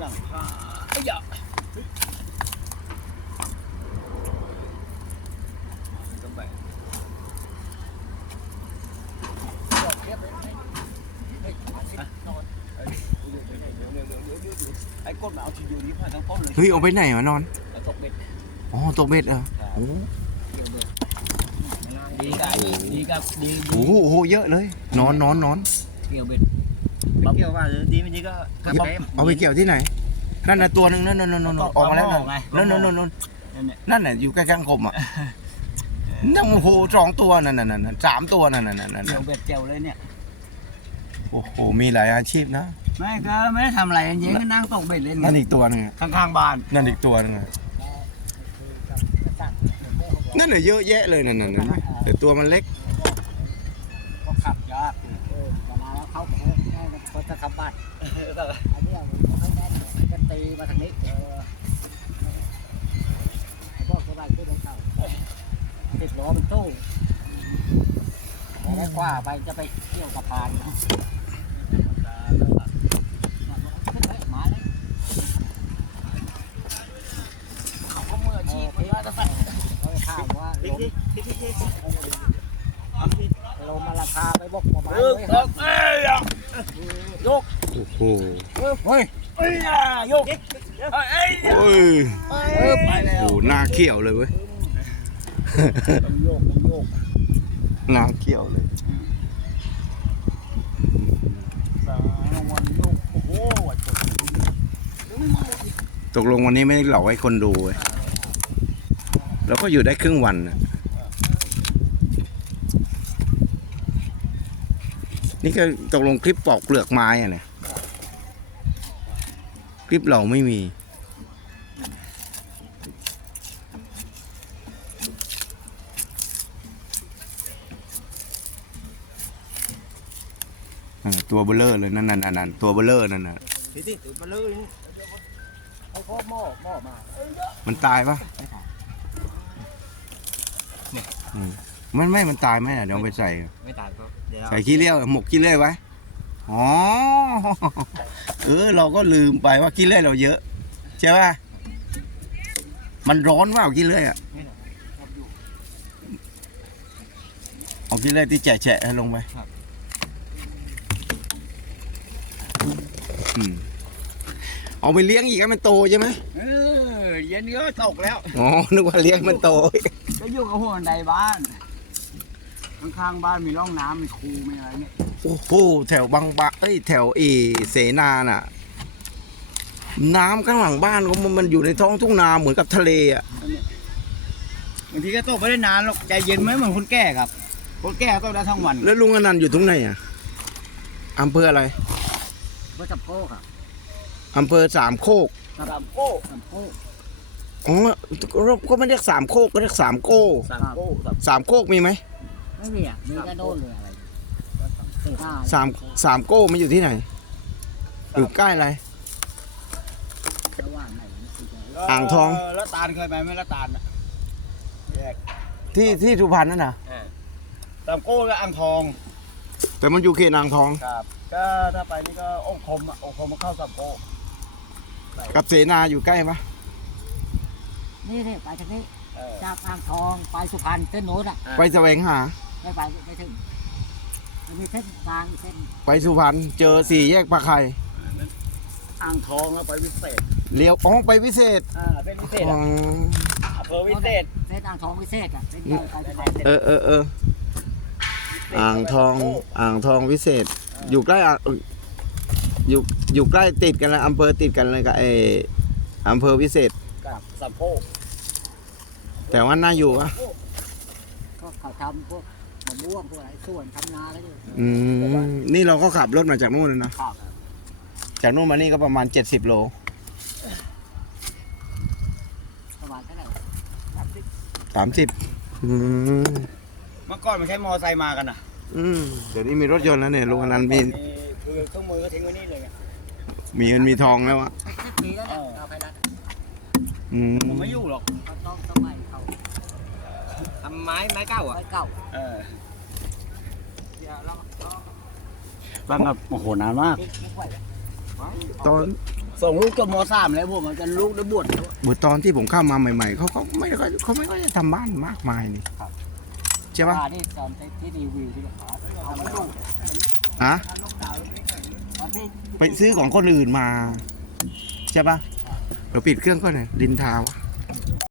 หลังคาไอ้ยะต้องไปไอ้ก้นมาเอาทีเดียวนี้ผ่านทั้งต้นเลยเฮ้ยเอาไปไหนวะนอนแล้วตกเบ็ดอ๋อตกเบ็ดเหรอโอ้ดีกับดีกับดีโหโอ้โหเยอะเลย นอนนอนนอนเกี่ยวเบ็ด เกี่ยวว่าดีไม่ดีก็กระเป๋เอาไปเกี่ยวที่ไหน นั่นน่ะตัวหนึ่งนั่นนั่นนั่นนั่นออกมาแล้วนั่นนั่นนั่นนั่นนั่นนั่นเนี่ยนั่นน่ะอยู่ใกล้ๆผมอะนั่นโอ้โหสองตัวนั่นนั่นนั่นสามตัวนั่นนั่นนั่นนั่นเกี่ยวเบ็ดเกี่ยวเลยเนี่ยโอ้โหมีหลายอาชีพนะไม่ก็ไม่ได้ทำอะไรจริงๆก็นั่งตกเบ็ดเล่นนั่นอีกตัวหนึงอะข้างๆบ้านนั่นอีกตัวหนึงอะนั่นน่ะเยอะแยะเลยนั่นนั่นนั่นแต่ตัวมันเล็กก็ เขาจะขับบ้านอันนี้เขาให้แน่นจะตีมาทางนี้เออไอ้พวกตัวใดตัวของเขาติดล้อเป็นตู้แล้วกว่าไปจะไปเที่ยวสะพานเนาะมาเลยเขาก็มืออาชีพมันว่าจะใส่เขาถามว่าลมลมมาราคาไปบอกประมาณเออเลยเออ เอ้ยยกโอ้โหเฮ้ยเอ้ยยกเอ้ยโอ้ยเออไปแล้โอ้วโหหน้าเขี้ยวเลยเว้ยต้องโยกต้องโยกหน้าเขี้ยวเลยสามวันโยกโอ้โหตกลงวันนี้ไม่ได้หลอกให้คนดูเว้ยแล้วก็อยู่ได้ครึ่งวันน่ะ นี่ก็ตกลงคลิปปอกเปลือกไม้อะเนี่ยคลิปเราไม่มีอ่าตัวเบลเลอร์เลยนั่นนั่นนั่นนั่นตัวเบลเลอร์นั่นน่ะทีนี้ตัวมาเลยเขาก็หม้อหม้อมา มันตายปะอืม มันไม่มันตายไหมอะเดี๋ยวเอาไปใส่ ไม่ตายก็เดี๋ยวใส่ขี้เลี้ยวหมกขี้เลื่อยไว้ อ๋อ เออ เราก็ลืมไปว่าขี้เลื่อยเราเยอะ ใช่ป่ะ มันร้อนว่าขี้เลื่อยอะ เอาขี้เลื่อยที่แฉะๆให้ลงไปอืมเอาไปเลี้ยงอีกให้มันโตใช่ไหมเออเย็นก็ตกแล้ว อ๋อ นึกว่าเลี้ยงมันโต จะอยู่กับหัวบันไดบ้าน ข้างๆบ้านมีร่องน้ำมีคูมีอะไรเนี่ยโอ้โหแถวบางบะเอ้ยแถวเอเสนาน่ะ น้ำข้างหลังบ้านก็มันมันอยู่ในท้องทุ่งนาเหมือนกับทะเลอะบางทีก็ตกไม่ได้นานหรอกใจเย็นไหมเหมือนคนแก่ครับ คนแก่ตกได้ทั้งวันแล้วลุงอนันต์อยู่ตรงไหนอะอำเภออะไรเพื่อจับโก้ครับอำเภอสามโคกสามโก้จับโก้อ๋อก็ไม่เรียกสามโคกก็เรียกสามโก้สามโก้สามสามโคกมีไหม ไม่มีอะมีกระโดนเลยอะไรสี่ห้าสามสามโก้มันอยู่ที่ไหนอยู่ใกล้อะไร ระหว่างไหนมันคือจะอ่างทองแล้วตาลเคยไปไหมแล้วตาลอะแยกที่ที่สุพรรณนั่นนะสามโก้กับอ่างทองแต่มันอยู่เขตอ่างทองครับ ก็ถ้าไปนี่ก็องคมอะองคมมาเข้าสามโก้กับเสนาอยู่ใกล้ปะนี่นี่ไปทางนี้เออจากอ่างทองไปสุพรรณเส้นโน้นอะ ไปแสวงหา ไม่ไปไม่ถึงมันมีเส้นกลางอีกเส้นไปสุพรรณเจอสี่แยกปลาไข่อ่างทองแล้วไปวิเศษเลี้ยวอ๋อไปวิเศษอ่าเป็นวิเศษอ๋ออะอำเภอวิเศษเส้นอ่างทองวิเศษอะเส้นใหญ่ไปสุพรรณเออเออเอออ่างทองอ่างทองวิเศษ อยู่ใกล้อ่างอยู่อยู่ใกล้ติดกันเลยอำเภอติดกันเลยกับไออำเภอวิเศษ กับสามโก้แต่ว่าน่าอยู่อะก็เขาทำพวก มะม่วงพวกอะไรส่วนทำนาแล้วอยู่อืมนี่เราก็ขับรถมาจากนู่นนะครับจากนู่นมานี่ก็ประมาณ 70 โล ประมาณเท่าไหร่30อืมเมื่อก่อนมันใช้มอไซค์มากันนะอืมเดี๋ยวนี้มีรถยนต์แล้วเนี่ยลุงอนันต์มีคือเครื่องมือก็ทิ้งไว้นี่เลยไงมีเงินมีทองแล้วอะสิบปีแล้วเนี่ยเอาไปดันอืมผมไม่อยู่หรอกเขาต้องต้องไปเขา ทำไม้ไม้เก้าอะไปเก่าเออบ้างครับโอ้โหนานมากพลิกไม่ไหวแล้วตอนส่งลูกจบมสามแล้วผมมันจะลูกได้บวชแล้วเมื่อตอนที่ผมเข้ามาใหม่ๆเขาเขาไม่ค่อยเขาไม่ค่อยจะทำบ้านมากมายนี่ใช่ปะอ่านี่ตอนที่รีวิวที่เขาเอามาดูฮะตอนที่ไปซื้อของคนอื่นมา ใช่ปะเดี๋ยวปิดเครื่องก่อนหน่อยดินทาวะ